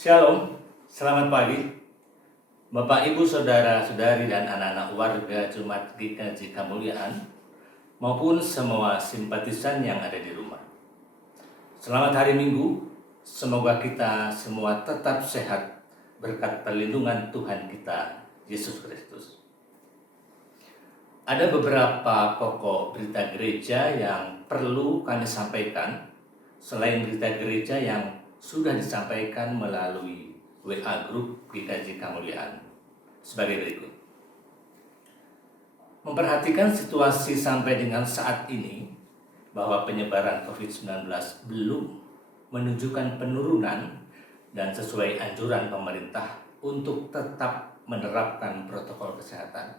Shalom, selamat pagi Bapak, Ibu, Saudara-saudari dan anak-anak warga Jemaat GKJ Kemuliaan maupun semua simpatisan yang ada di rumah. Selamat hari Minggu, semoga kita semua tetap sehat berkat perlindungan Tuhan kita, Yesus Kristus. Ada beberapa pokok berita gereja yang perlu kami sampaikan selain berita gereja yang sudah disampaikan melalui WA Group GKJ Kemuliaan sebagai berikut. Memperhatikan situasi sampai dengan saat ini bahwa penyebaran COVID-19 belum menunjukkan penurunan dan sesuai anjuran pemerintah untuk tetap menerapkan protokol kesehatan.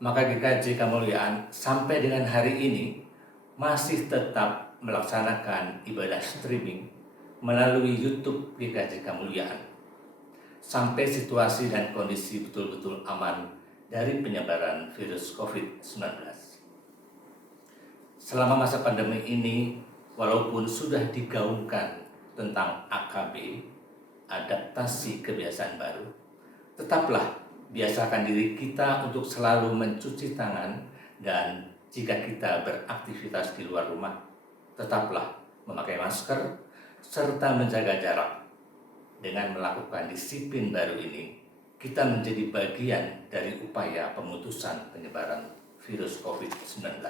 Maka GKJ Kemuliaan sampai dengan hari ini masih tetap melaksanakan ibadah streaming melalui YouTube GKJ Kemuliaan sampai situasi dan kondisi betul-betul aman dari penyebaran virus COVID-19. Selama masa pandemi ini, walaupun sudah digaungkan tentang AKB, adaptasi kebiasaan baru, tetaplah biasakan diri kita untuk selalu mencuci tangan, dan jika kita beraktivitas di luar rumah, tetaplah memakai masker serta menjaga jarak. Dengan melakukan disiplin baru ini, kita menjadi bagian dari upaya pemutusan penyebaran virus COVID-19.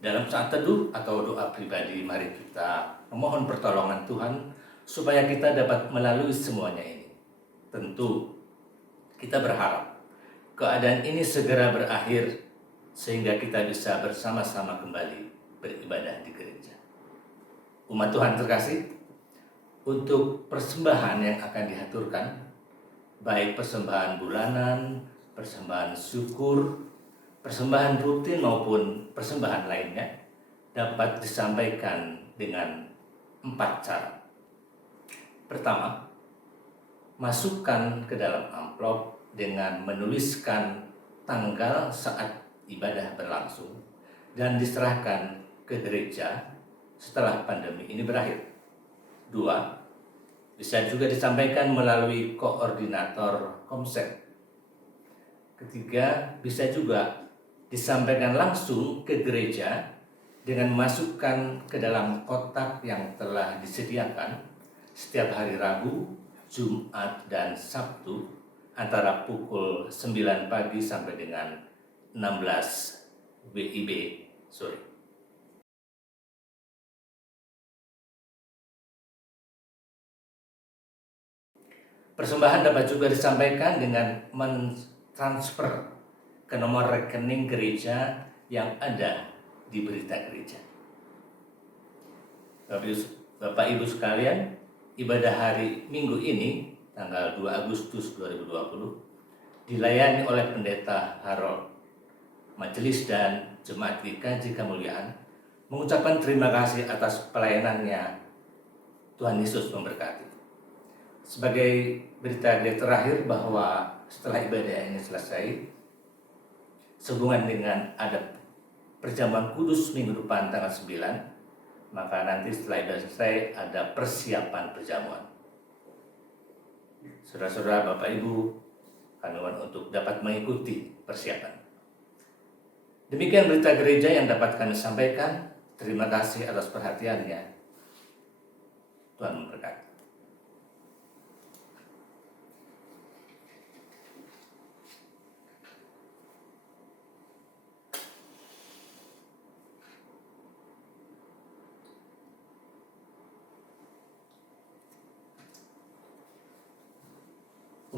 Dalam saat teduh atau doa pribadi, mari kita memohon pertolongan Tuhan supaya kita dapat melalui semuanya ini. Tentu kita berharap keadaan ini segera berakhir sehingga kita bisa bersama-sama kembali beribadah di gereja. Umat Tuhan terkasih, untuk persembahan yang akan dihaturkan, baik persembahan bulanan, persembahan syukur, persembahan rutin maupun persembahan lainnya, dapat disampaikan dengan 4 cara. Pertama, masukkan ke dalam amplop dengan menuliskan tanggal saat ibadah berlangsung dan diserahkan ke gereja setelah pandemi ini berakhir. 2, bisa juga disampaikan melalui koordinator Komsel. 3, bisa juga disampaikan langsung ke gereja dengan memasukkan ke dalam kotak yang telah disediakan setiap hari Rabu, Jumat, dan Sabtu antara pukul 9 pagi sampai dengan 16 WIB sore. Persembahan dapat juga disampaikan dengan mentransfer ke nomor rekening gereja yang ada di berita gereja. Bapak Ibu sekalian, ibadah hari Minggu ini, tanggal 2 Agustus 2020, dilayani oleh Pendeta Harold. Majelis dan Jemaat GKJ Kemuliaan mengucapkan terima kasih atas pelayanannya. Tuhan Yesus memberkati. Sebagai berita terakhir bahwa setelah ibadah ini selesai, sehubungan dengan ada perjamuan kudus minggu depan tanggal 9, maka nanti setelah ibadah selesai ada persiapan perjamuan. Saudara-saudara, Bapak Ibu, kami mohon untuk dapat mengikuti persiapan. Demikian berita gereja yang dapat kami sampaikan. Terima kasih atas perhatiannya. Tuhan memberkati.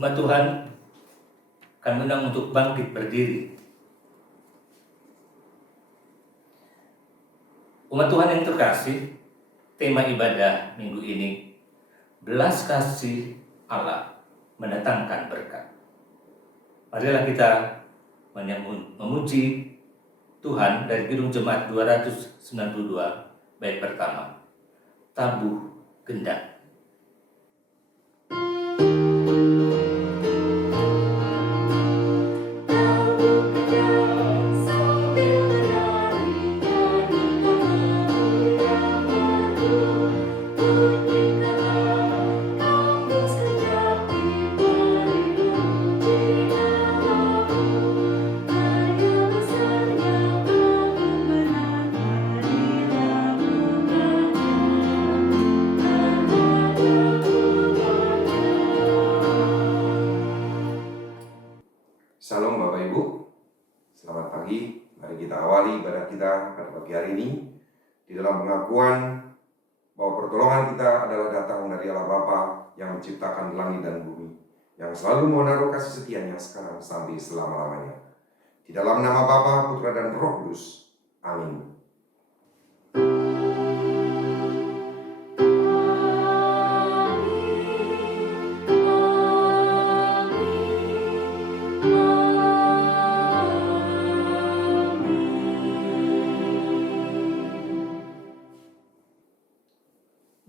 Umat Tuhan, kami undang untuk bangkit berdiri. Umat Tuhan yang terkasih, tema ibadah minggu ini, belas kasih Allah mendatangkan berkat. Marilah kita memuji Tuhan dari Kidung Jemaat 292, bait pertama, Tabuh Gendak. Mari kita awali ibadah kita pada pagi hari ini di dalam pengakuan bahwa pertolongan kita adalah datang dari Allah Bapa yang menciptakan langit dan bumi, yang selalu menaruh kasih setianya sekarang sampai selama-lamanya. Di dalam nama Bapa, Putra, dan Roh Kudus. Amin.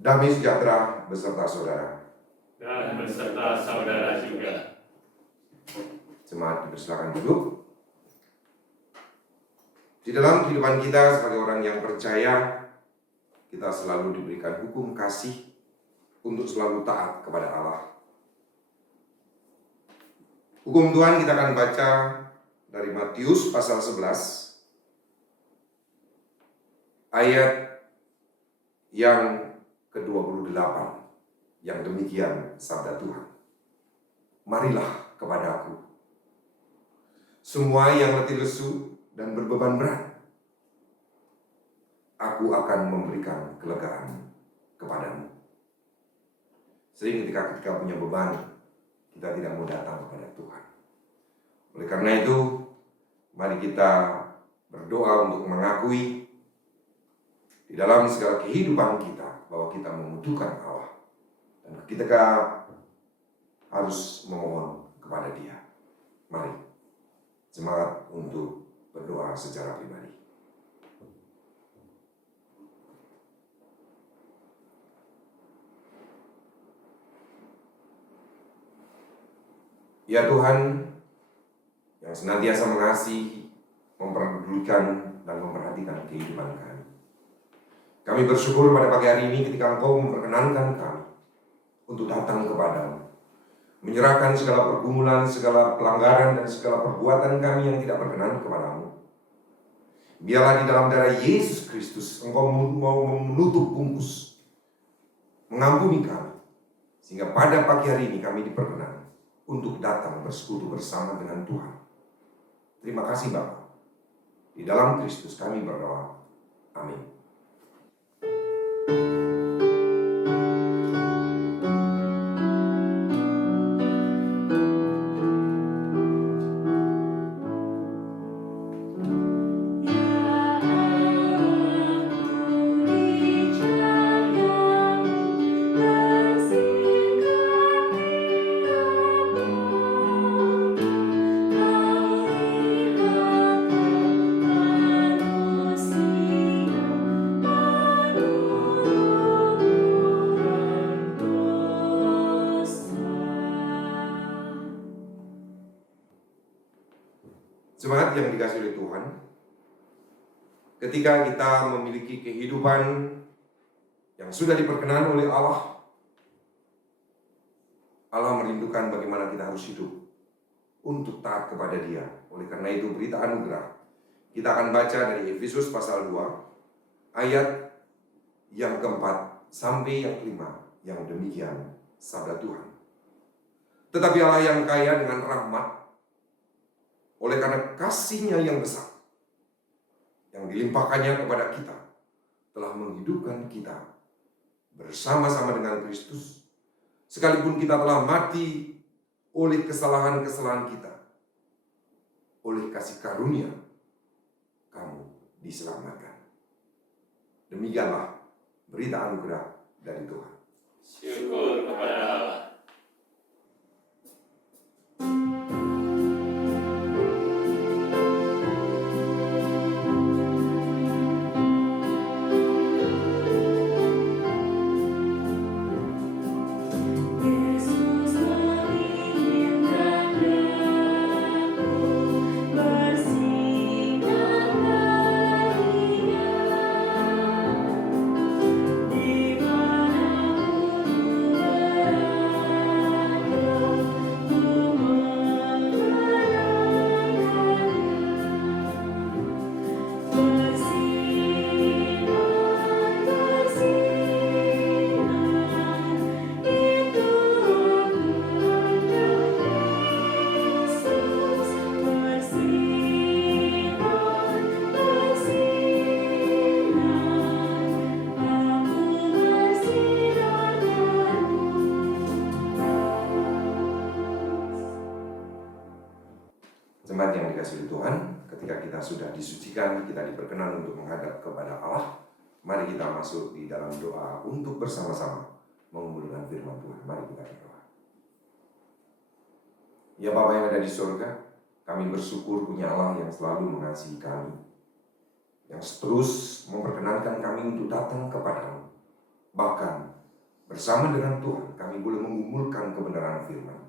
Damai sejahtera beserta saudara. Dan beserta saudara juga. Jemaat dipersilakan duduk. Di dalam kehidupan kita sebagai orang yang percaya, kita selalu diberikan hukum kasih untuk selalu taat kepada Allah. Hukum Tuhan kita akan baca dari Matius pasal 11 ayat yang ke-28, yang demikian sabda Tuhan. Marilah kepadaku, semua yang letih lesu dan berbeban berat, aku akan memberikan kelegaan kepadamu. Sering ketika kita punya beban, kita tidak mau datang kepada Tuhan. Oleh karena itu, mari kita berdoa untuk mengakui di dalam segala kehidupan kita bahwa kita membutuhkan Allah, dan kita harus memohon kepada Dia. Mari semangat untuk berdoa secara pribadi. Ya Tuhan, yang senantiasa mengasihi, memperdulikan, dan memperhatikan kehidupan kami. Kami bersyukur pada pagi hari ini ketika Engkau memperkenankan kami untuk datang kepadamu, menyerahkan segala pergumulan, segala pelanggaran, dan segala perbuatan kami yang tidak berkenan kepadamu. Biarlah di dalam darah Yesus Kristus Engkau mau menutup bungkus, mengampuni kami, sehingga pada pagi hari ini kami diperkenan untuk datang bersekutu bersama dengan Tuhan. Terima kasih Bapa. Di dalam Kristus kami berdoa. Amin. Jemaat yang dikasihi oleh Tuhan, ketika kita memiliki kehidupan yang sudah diperkenan oleh Allah, Allah merindukan bagaimana kita harus hidup untuk taat kepada Dia. Oleh karena itu berita anugerah kita akan baca dari Efesus pasal 2 ayat yang keempat sampai yang kelima, yang demikian sabda Tuhan. Tetapi Allah yang kaya dengan rahmat, oleh karena kasih-Nya yang besar, yang dilimpahkannya kepada kita, telah menghidupkan kita bersama-sama dengan Kristus, sekalipun kita telah mati oleh kesalahan-kesalahan kita. Oleh kasih karunia, kamu diselamatkan. Demikianlah berita anugerah dari Tuhan. Syukur kepada Allah. disucikan, kita diperkenan untuk menghadap kepada Allah. Mari kita masuk di dalam doa untuk bersama-sama mengumpulkan firman Tuhan. Mari kita berdoa. Ya Bapa yang ada di surga, kami bersyukur punya Allah yang selalu mengasihi kami, yang terus memperkenankan kami untuk datang kepadamu. Bahkan bersama dengan Tuhan kami boleh mengumpulkan kebenaran firman.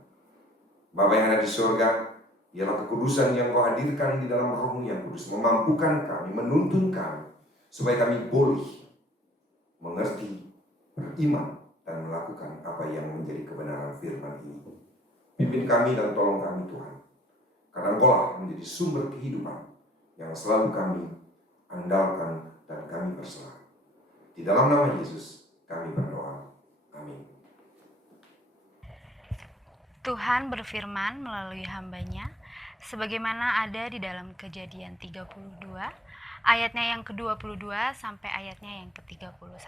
Bapa yang ada di surga, ialah kekudusan yang Kau hadirkan di dalam Roh-Mu yang kudus, memampukan kami, menuntun kami, supaya kami boleh mengerti, beriman, dan melakukan apa yang menjadi kebenaran firman ini. Pimpin kami dan tolong kami Tuhan, karena Engkau menjadi sumber kehidupan yang selalu kami andalkan dan kami berserah. Di dalam nama Yesus kami berdoa. Amin. Tuhan berfirman melalui hamba-Nya, sebagaimana ada di dalam Kejadian 32, ayatnya yang ke-22 sampai ayatnya yang ke-31.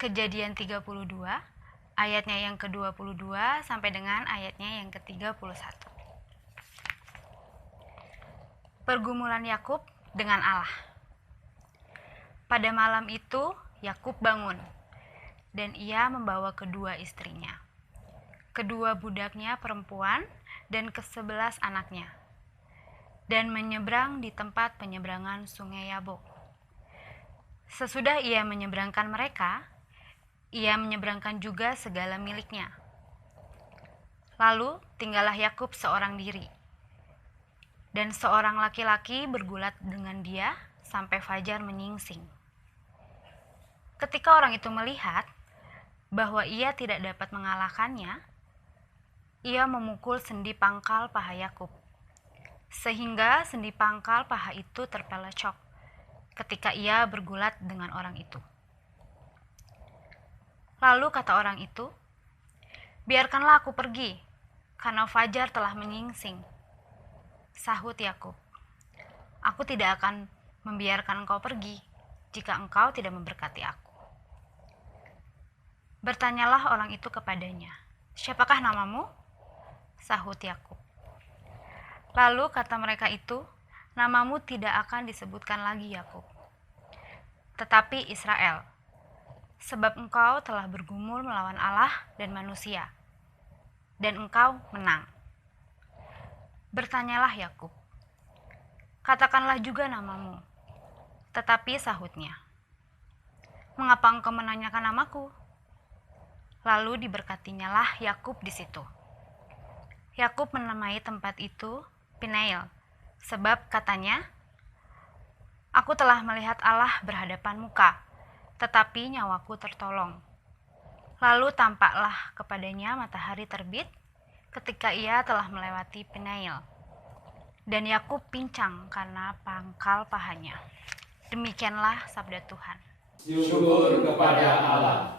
Kejadian 32, ayatnya yang ke-22 sampai dengan ayatnya yang ke-31. Pergumulan Yakub dengan Allah. Pada malam itu Yakub bangun, dan ia membawa kedua istrinya, kedua budaknya perempuan, dan ke-11 anaknya, dan menyeberang di tempat penyeberangan sungai Yabok. Sesudah ia menyeberangkan mereka, ia menyeberangkan juga segala miliknya. Lalu tinggallah Yakub seorang diri, dan seorang laki-laki bergulat dengan dia sampai fajar menyingsing. Ketika orang itu melihat bahwa ia tidak dapat mengalahkannya, ia memukul sendi pangkal paha Yakub, sehingga sendi pangkal paha itu terpelecok ketika ia bergulat dengan orang itu. Lalu kata orang itu, "Biarkanlah aku pergi, karena fajar telah menyingsing." Sahut Yakub, "Aku tidak akan membiarkan engkau pergi jika engkau tidak memberkati aku." Bertanyalah orang itu kepadanya, "Siapakah namamu?" Sahut Yakub. Lalu kata mereka itu, "Namamu tidak akan disebutkan lagi Yakub, tetapi Israel, sebab engkau telah bergumul melawan Allah dan manusia, dan engkau menang." Bertanyalah Yakub, "Katakanlah juga namamu." Tetapi sahutnya, "Mengapa engkau menanyakan namaku?" Lalu diberkatinyalah Yakub di situ. Yakub menamai tempat itu Peniel, sebab katanya, "Aku telah melihat Allah berhadapan muka, tetapi nyawaku tertolong." Lalu tampaklah kepadanya matahari terbit ketika ia telah melewati Peniel, dan Yakub pincang karena pangkal pahanya. Demikianlah sabda Tuhan. Syukur kepada Allah.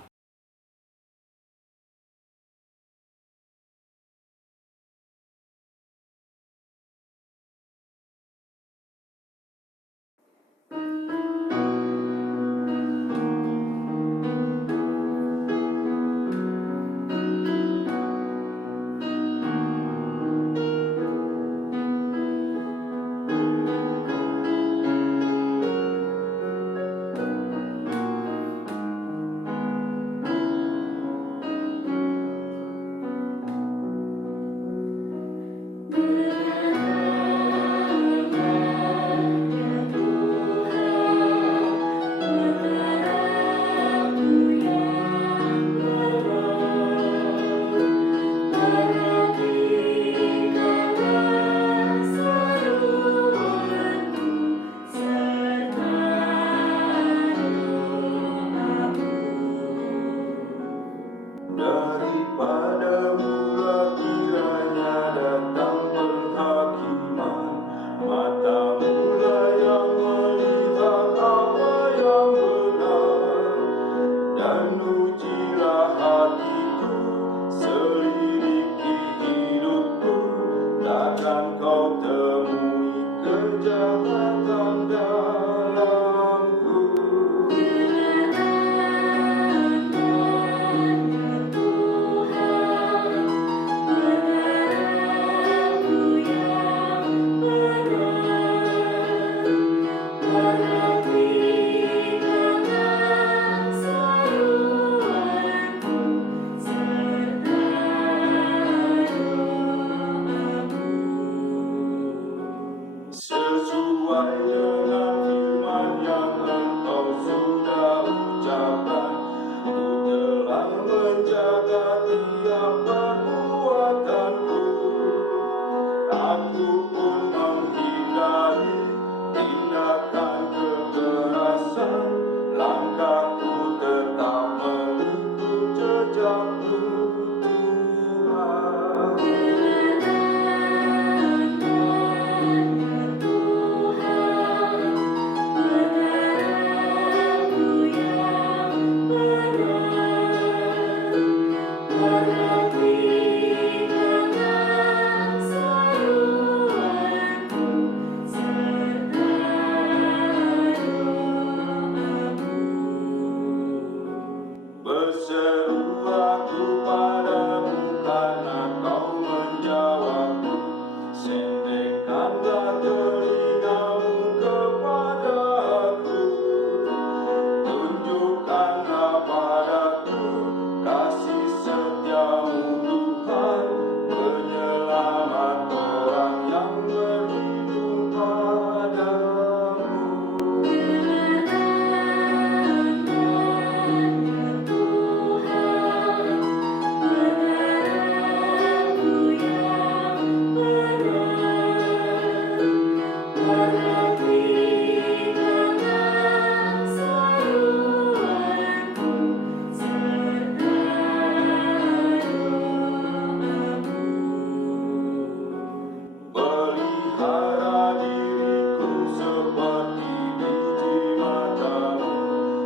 sesuai dengan firman yang Engkau sudah ucapkan. Ku telah menjaga tiap perbuatanku. Aku pun menghindari tindakan kekerasan. Langkahku tetap mengikut jejakmu, Tuhan. Berseru aku padamu karena kau menjawabku. Sendekkanlah telingamu kepada aku. Tunjukkanlah padaku kasih setiamu, Tuhan, penyelamat orang yang berlindung padamu. Pelihara diriku seperti biji matamu,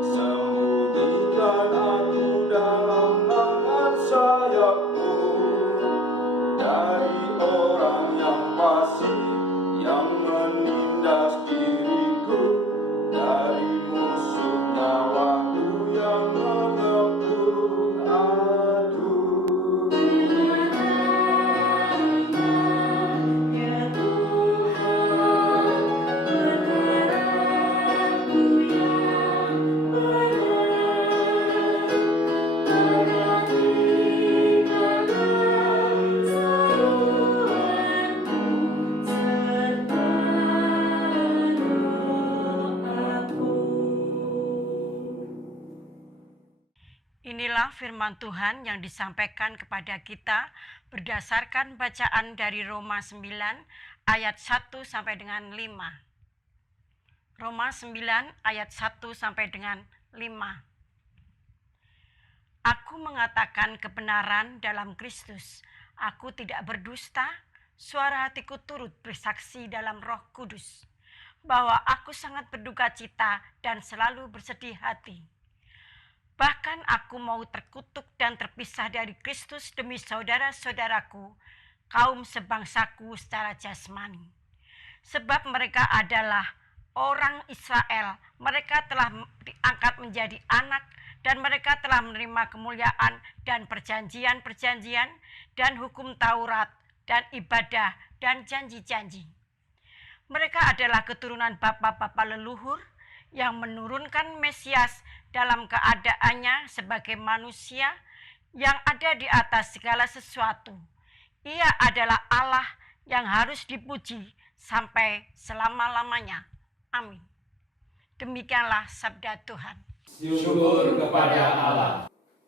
sembunyikan aku dalam lengan sayapmu, dari orang yang fasik yang menindas diriku, dari musuh nyawaku yang mengepung aku. Inilah firman Tuhan yang disampaikan kepada kita berdasarkan bacaan dari Roma 9 ayat 1 sampai dengan 5. Roma 9 ayat 1 sampai dengan 5. Aku mengatakan kebenaran dalam Kristus. Aku tidak berdusta. Suara hatiku turut bersaksi dalam Roh Kudus bahwa aku sangat berduka cita dan selalu bersedih hati. Bahkan aku mau terkutuk dan terpisah dari Kristus demi saudara-saudaraku, kaum sebangsaku secara jasmani. Sebab mereka adalah orang Israel, mereka telah diangkat menjadi anak, dan mereka telah menerima kemuliaan dan perjanjian-perjanjian, dan hukum Taurat, dan ibadah, dan janji-janji. Mereka adalah keturunan bapa-bapa leluhur yang menurunkan Mesias dalam keadaannya sebagai manusia yang ada di atas segala sesuatu. Ia adalah Allah yang harus dipuji sampai selama-lamanya. Amin. Demikianlah sabda Tuhan. Syukur kepada Allah.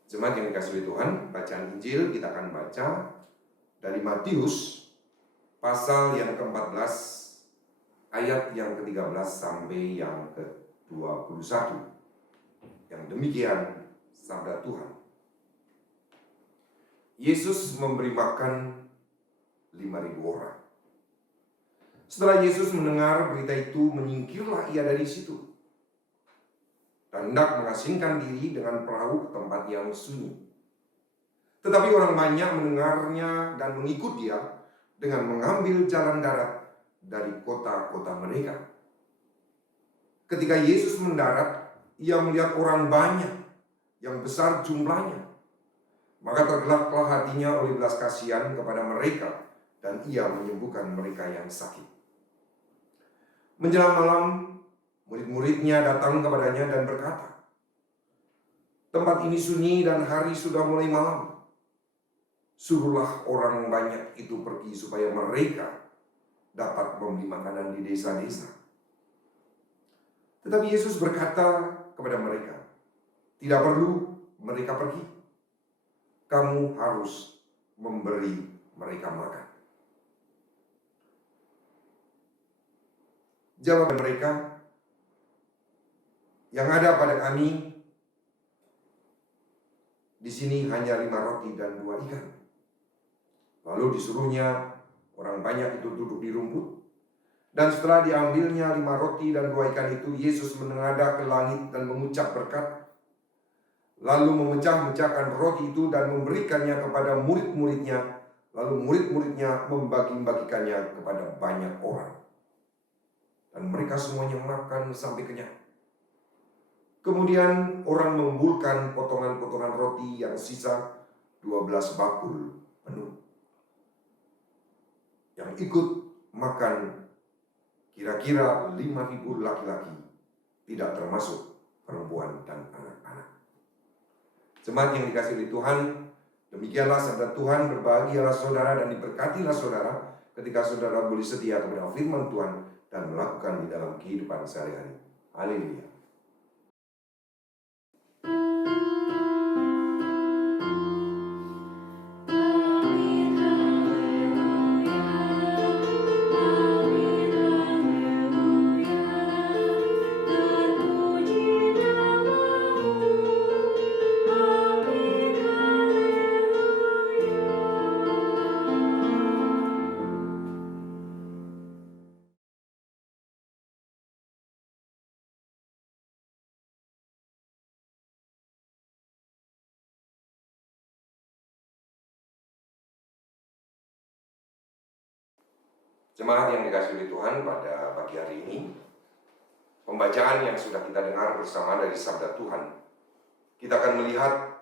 Jemaat yang dikasihi Tuhan, bacaan Injil kita akan baca dari Matius pasal yang ke-14 ayat yang ke-13 sampai yang ke-21. Yang demikian sabda Tuhan. Yesus memberi makan 5.000 orang. Setelah Yesus mendengar berita itu, menyingkirlah ia dari situ dan hendak mengasingkan diri dengan perahu ke tempat yang sunyi. Tetapi orang banyak mendengarnya dan mengikut dia dengan mengambil jalan darat dari kota-kota mereka. Ketika Yesus mendarat, ia melihat orang banyak yang besar jumlahnya. Maka tergeraklah hatinya oleh belas kasihan kepada mereka, dan ia menyembuhkan mereka yang sakit. Menjelang malam, murid-muridnya datang kepadanya dan berkata, "Tempat ini sunyi dan hari sudah mulai malam. Suruhlah orang banyak itu pergi supaya mereka dapat membeli makanan di desa-desa Tetapi Yesus berkata kepada mereka, tidak perlu mereka pergi. Kamu harus memberi mereka makan. Jawab mereka, yang ada pada kami di sini hanya 5 roti dan 2 ikan. Lalu disuruhnya orang banyak itu duduk di rumput. Dan setelah diambilnya 5 roti dan 2 ikan itu, Yesus menengadah ke langit dan mengucap berkat. Lalu memecah-mecahkan roti itu dan memberikannya kepada murid-muridnya. Lalu murid-muridnya membagi-bagikannya kepada banyak orang. Dan mereka semuanya makan sampai kenyang. Kemudian orang mengumpulkan potongan-potongan roti yang sisa 12 bakul penuh. Yang ikut makan kira-kira 5.000 laki-laki, tidak termasuk perempuan dan anak-anak. Jemaat yang dikasihi oleh Tuhan, demikianlah sabda Tuhan. Berbahagialah saudara dan diberkatilah saudara ketika saudara boleh setia kepada firman Tuhan dan melakukan di dalam kehidupan sehari-hari. Haleluya. Jemaat yang dikasihi oleh Tuhan, pada pagi hari ini, pembacaan yang sudah kita dengar bersama dari sabda Tuhan, kita akan melihat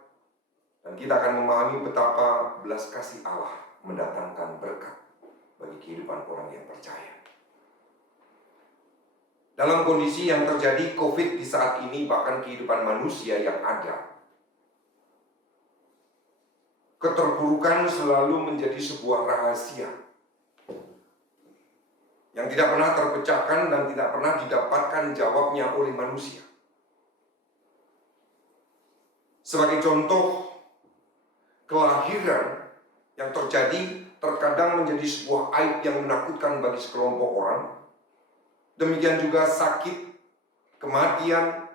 dan kita akan memahami betapa belas kasih Allah mendatangkan berkat bagi kehidupan orang yang percaya. Dalam kondisi yang terjadi COVID di saat ini, bahkan kehidupan manusia yang ada, keterpurukan selalu menjadi sebuah rahasia yang tidak pernah terpecahkan dan tidak pernah didapatkan jawabnya oleh manusia. Sebagai contoh, kelahiran yang terjadi terkadang menjadi sebuah aib yang menakutkan bagi sekelompok orang. Demikian juga sakit, kematian,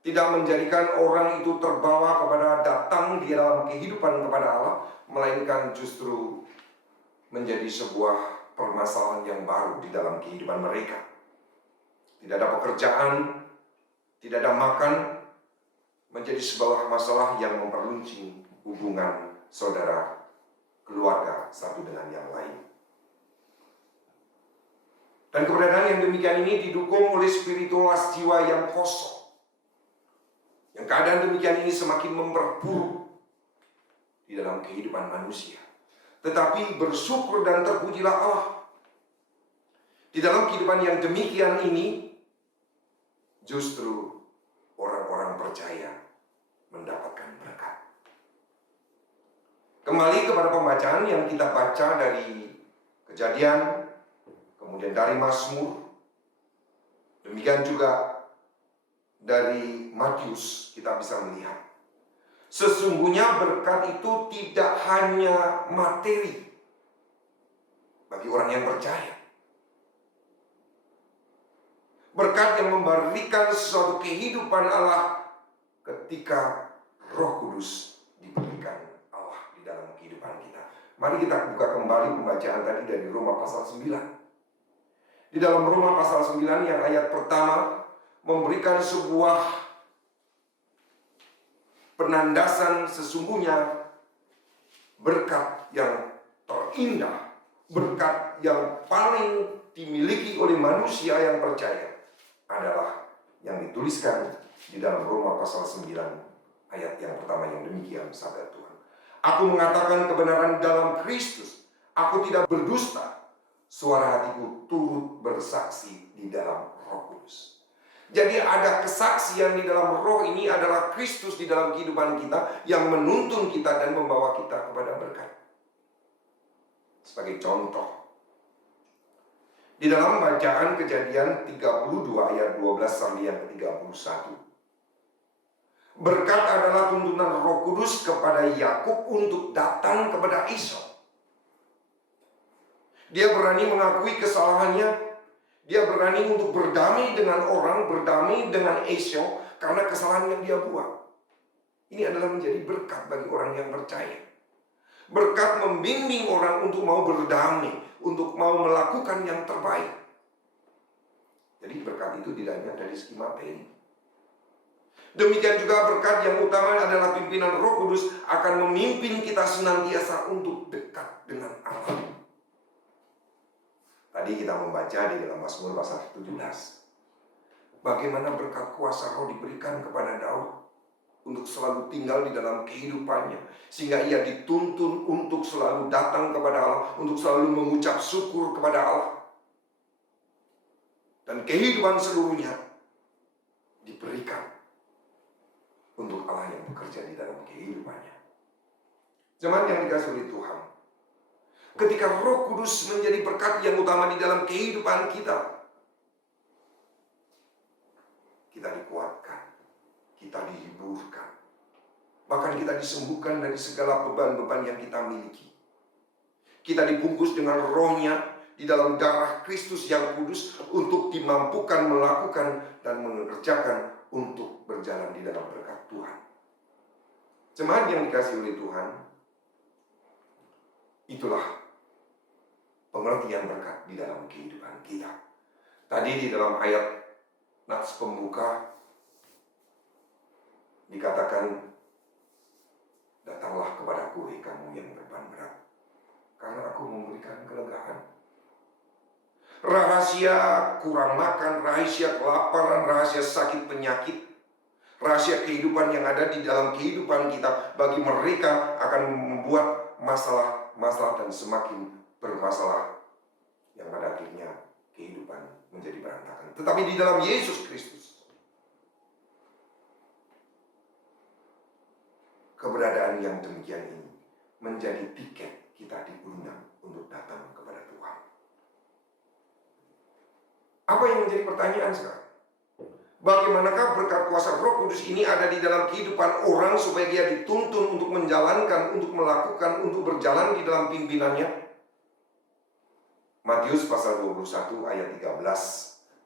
tidak menjadikan orang itu terbawa kepada datang di dalam kehidupan kepada Allah, melainkan justru menjadi sebuah permasalahan yang baru di dalam kehidupan mereka. Tidak ada pekerjaan, tidak ada makan, menjadi sebuah masalah yang memperluncing hubungan saudara, keluarga satu dengan yang lain. Dan keberadaan yang demikian ini didukung oleh spiritualitas jiwa yang kosong. Yang keadaan demikian ini semakin memperburuk di dalam kehidupan manusia. Tetapi bersyukur dan terpujilah Allah. Di dalam kehidupan yang demikian ini, justru orang-orang percaya mendapatkan berkat. Kembali kepada pembacaan yang kita baca dari Kejadian, kemudian dari Mazmur, demikian juga dari Matius, kita bisa melihat sesungguhnya berkat itu tidak hanya materi bagi orang yang percaya. Berkat yang memberikan sesuatu kehidupan Allah ketika Roh Kudus diberikan Allah di dalam kehidupan kita. Mari kita buka kembali pembacaan tadi dari Roma pasal 9. Di dalam Roma pasal 9 yang ayat pertama memberikan sebuah penandasan sesungguhnya berkat yang terindah, berkat yang paling dimiliki oleh manusia yang percaya adalah yang dituliskan di dalam Roma pasal 9 ayat yang pertama yang demikian sabda Tuhan. Aku mengatakan kebenaran dalam Kristus, aku tidak berdusta, suara hatiku turut bersaksi di dalam Roh Kudus. Jadi ada kesaksian di dalam roh ini adalah Kristus di dalam kehidupan kita yang menuntun kita dan membawa kita kepada berkat. Sebagai contoh, Di dalam bacaan Kejadian 32 ayat 12 sampai yang ke-31. Berkat adalah tuntunan Roh Kudus kepada Yakub untuk datang kepada Esau. Dia berani mengakui kesalahannya. Dia berani untuk berdamai dengan orang, berdamai dengan Esau karena kesalahan yang dia buat. Ini adalah menjadi berkat bagi orang yang percaya. Berkat membimbing orang untuk mau berdamai, untuk mau melakukan yang terbaik. Jadi berkat itu tidak hanya dari segi materi. Demikian juga berkat yang utama adalah pimpinan Roh Kudus akan memimpin kita senantiasa untuk dekat dengan Allah. Tadi kita membaca di dalam Mazmur pasal 17. Bagaimana berkat kuasa Roh diberikan kepada Daud untuk selalu tinggal di dalam kehidupannya, sehingga ia dituntun untuk selalu datang kepada Allah, untuk selalu mengucap syukur kepada Allah. Dan kehidupan seluruhnya diberikan untuk Allah yang bekerja di dalam kehidupannya. Jemaat yang dikasihi oleh Tuhan, ketika Roh Kudus menjadi berkat yang utama di dalam kehidupan kita, kita dikuatkan, kita dihiburkan, bahkan kita disembuhkan dari segala beban-beban yang kita miliki. Kita dibungkus dengan Roh-Nya di dalam darah Kristus yang kudus untuk dimampukan melakukan dan mengerjakan untuk berjalan di dalam berkat Tuhan. Jemaat yang dikasihi oleh Tuhan, itulah pengertian berkat di dalam kehidupan kita. Tadi di dalam ayat nats pembuka dikatakan, datanglah kepadaku, hai kamu yang beban berat, karena aku memberikan kelegaan. Rahasia kurang makan, rahasia kelaparan, rahasia sakit penyakit, rahasia kehidupan yang ada di dalam kehidupan kita, bagi mereka akan membuat masalah dan semakin bermasalah, yang pada akhirnya kehidupan menjadi berantakan. Tetapi di dalam Yesus Kristus, keberadaan yang demikian ini menjadi tiket kita diundang untuk datang kepada Tuhan. Apa yang menjadi pertanyaan sekarang? Bagaimanakah berkat kuasa Roh Kudus ini ada di dalam kehidupan orang supaya dia dituntun untuk menjalankan, untuk melakukan, untuk berjalan di dalam pimpinannya? Matius pasal 21 ayat 13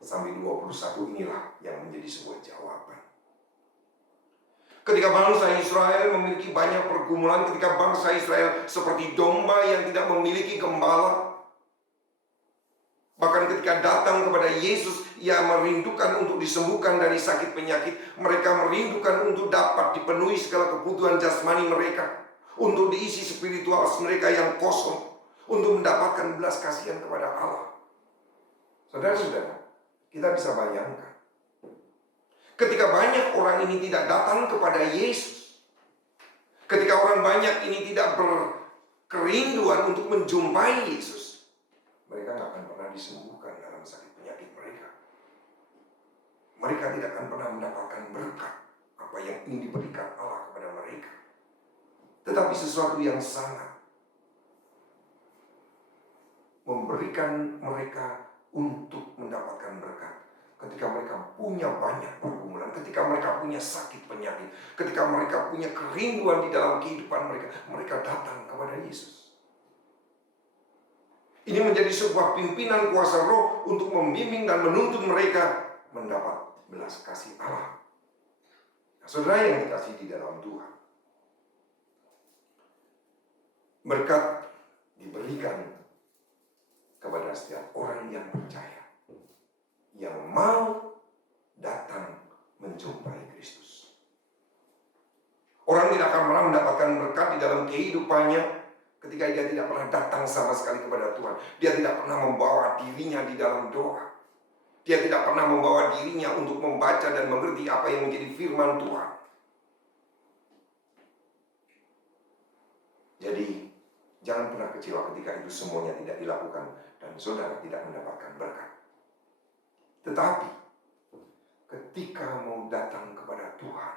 sampai 21 inilah yang menjadi sebuah jawaban. Ketika bangsa Israel memiliki banyak pergumulan, ketika bangsa Israel seperti domba yang tidak memiliki gembala, bahkan ketika datang kepada Yesus, ia merindukan untuk disembuhkan dari sakit penyakit. Mereka merindukan untuk dapat dipenuhi segala kebutuhan jasmani mereka, untuk diisi spiritual mereka yang kosong, untuk mendapatkan belas kasihan kepada Allah. Saudara-saudara, kita bisa bayangkan, ketika banyak orang ini tidak datang kepada Yesus, ketika orang banyak ini tidak berkerinduan untuk menjumpai Yesus, mereka tidak akan pernah disembuhkan dalam sakit penyakit mereka. Mereka tidak akan pernah mendapatkan berkat apa yang ingin diberikan Allah kepada mereka. Tetapi sesuatu yang sangat memberikan mereka untuk mendapatkan berkat. Ketika mereka punya banyak pergumulan, ketika mereka punya sakit penyakit, ketika mereka punya kerinduan di dalam kehidupan mereka, mereka datang kepada Yesus. Ini menjadi sebuah pimpinan kuasa Roh untuk membimbing dan menuntun mereka mendapat belas kasih Allah. Nah, saudara yang dikasihi di dalam Tuhan, berkat diberikan kepada setiap orang yang percaya, yang mau datang menjumpai Kristus. Orang tidak akan pernah mendapatkan berkat di dalam kehidupannya ketika dia tidak pernah datang sama sekali kepada Tuhan. Dia tidak pernah membawa dirinya di dalam doa. Dia tidak pernah membawa dirinya untuk membaca dan mengerti apa yang menjadi firman Tuhan. Jadi, jangan pernah kecewa ketika itu semuanya tidak dilakukan dan saudara tidak mendapatkan berkat. Tetapi, ketika mau datang kepada Tuhan,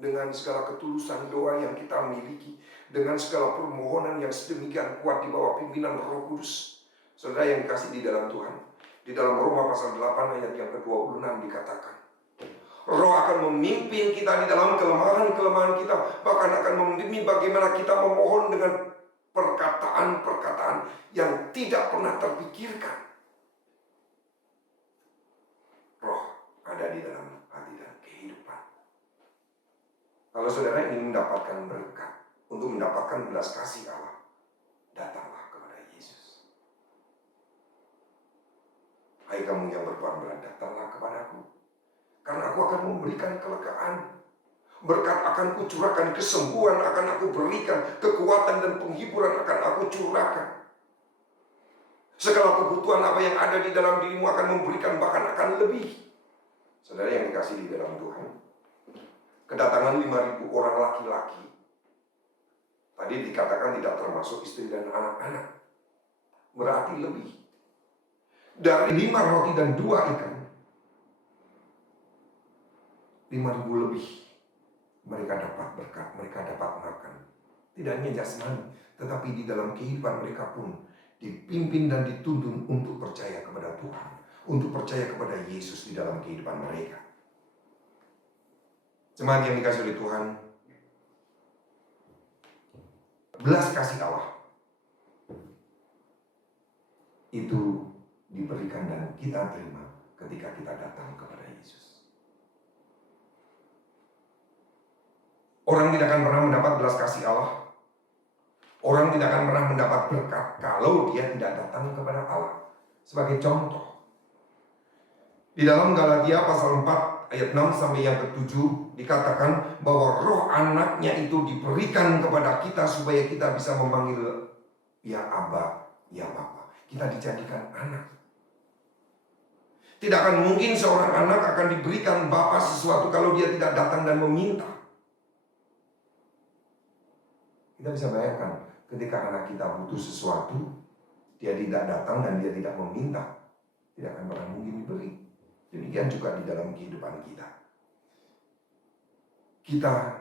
dengan segala ketulusan doa yang kita miliki, dengan segala permohonan yang sedemikian kuat di bawah pimpinan Roh Kudus, Saudara yang dikasih di dalam Tuhan, di dalam Roma pasal 8 ayat yang ke-26 dikatakan, Roh akan memimpin kita di dalam kelemahan-kelemahan kita, bahkan akan membimbing bagaimana kita memohon dengan perkataan-perkataan yang tidak pernah terpikirkan. Roh ada di dalam hati dan kehidupan. Kalau saudara ingin mendapatkan berkat, untuk mendapatkan belas kasih Allah, datanglah kepada Yesus. Hai kamu yang berbuat berat, datanglah kepadaku, karena aku akan memberikan kelegaan. Berkat akan kucurahkan, kesembuhan akan aku berikan, kekuatan dan penghiburan akan aku curahkan. Segala kebutuhan apa yang ada di dalam dirimu akan memberikan, bahkan akan lebih. Saudara yang dikasih di dalam Tuhan, kedatangan 5.000 orang laki-laki, tadi dikatakan tidak termasuk istri dan anak-anak, berarti lebih. Dari 5 roti dan 2 ikan, 5.000 lebih. Mereka dapat berkat, mereka dapat makan. Tidak hanya jasmani, tetapi di dalam kehidupan mereka pun dipimpin dan dituntun untuk percaya kepada Tuhan, untuk percaya kepada Yesus di dalam kehidupan mereka. Jemaat yang dikasih oleh Tuhan, belas kasih Allah itu diberikan dan kita terima ketika kita datang kepada Yesus. Orang tidak akan pernah mendapat belas kasih Allah. Orang tidak akan pernah mendapat berkat kalau dia tidak datang kepada Allah. Sebagai contoh, di dalam Galatia pasal 4 ayat 6 sampai yang ke-7 dikatakan bahwa roh anaknya itu diberikan kepada kita supaya kita bisa memanggil ya Aba, ya Bapa. Kita dijadikan anak. Tidak akan mungkin seorang anak akan diberikan Bapa sesuatu kalau dia tidak datang dan meminta. Kita bisa bayangkan ketika anak kita butuh sesuatu, dia tidak datang dan dia tidak meminta, tidak akan pernah mungkin diberi. Demikian juga di dalam kehidupan kita. Kita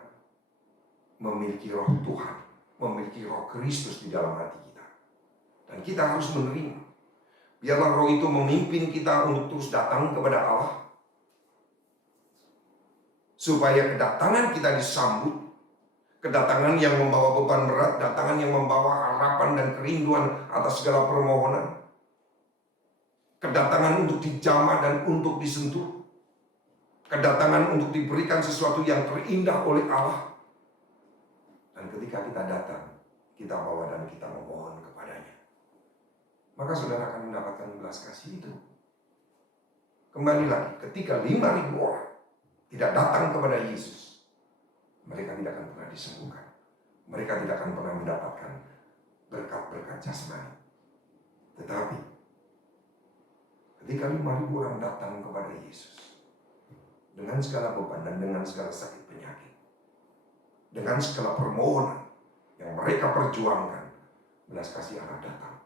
memiliki roh Tuhan, memiliki roh Kristus di dalam hati kita. Dan kita harus menerima. Biarlah roh itu memimpin kita untuk terus datang kepada Allah, supaya kedatangan kita disambut. Kedatangan yang membawa beban berat, datangan yang membawa harapan dan kerinduan atas segala permohonan. Kedatangan untuk dijamah dan untuk disentuh. Kedatangan untuk diberikan sesuatu yang terindah oleh Allah. Dan ketika kita datang, kita bawa dan kita memohon kepadanya. Maka saudara akan mendapatkan belas kasih itu. Kembali lagi, ketika 5.000 orang tidak datang kepada Yesus, mereka tidak akan pernah disembuhkan. Mereka tidak akan pernah mendapatkan berkat-berkat jasmani. Tetapi ketika 5.000 orang datang kepada Yesus dengan segala beban dan dengan segala sakit penyakit, dengan segala permohonan yang mereka perjuangkan, belas kasih Allah datang.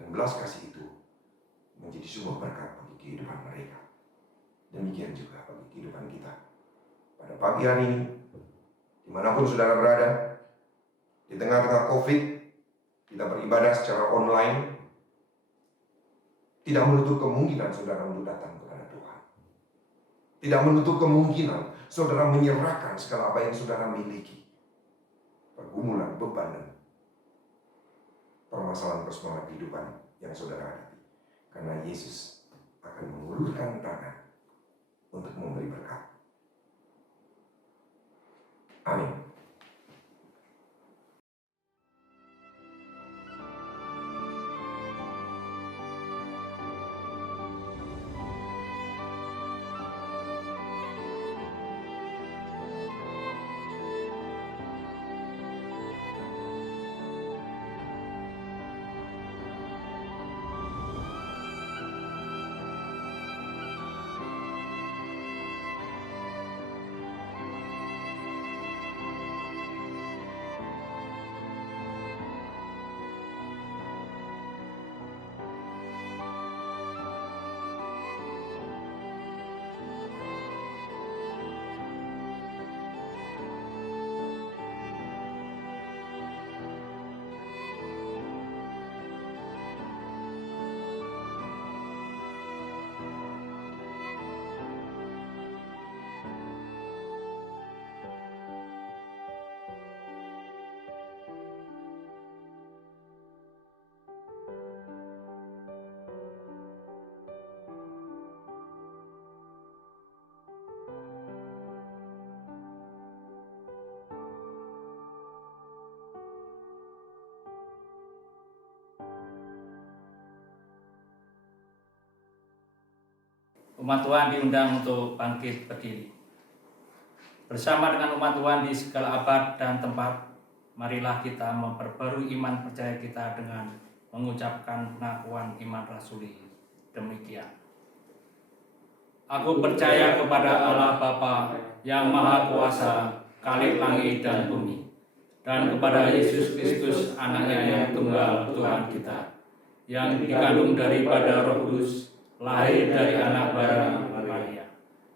Dan belas kasih itu menjadi sebuah berkat bagi kehidupan mereka. Demikian juga bagi kehidupan kita. Pada pagi hari ini, dimanapun saudara berada, di tengah-tengah COVID, kita beribadah secara online, tidak menutup kemungkinan saudara untuk datang kepada Tuhan. Tidak menutup kemungkinan saudara menyerahkan segala apa yang saudara miliki. Pergumulan, beban, dan permasalahan-permasalahan kehidupan yang saudara hadapi. Karena Yesus akan mengulurkan tangan untuk memberi berkat. Amin. Umat Tuhan diundang untuk bangkit berdiri. Bersama dengan umat Tuhan di segala abad dan tempat, marilah kita memperbarui iman percaya kita dengan mengucapkan pengakuan iman rasuli. Demikian. Aku percaya kepada Allah Bapa yang Maha Kuasa, Khalik langit dan bumi, dan kepada Yesus Kristus, Anaknya yang tunggal Tuhan kita, yang dikandung daripada Roh Kudus, lahir dari anak bara Maria,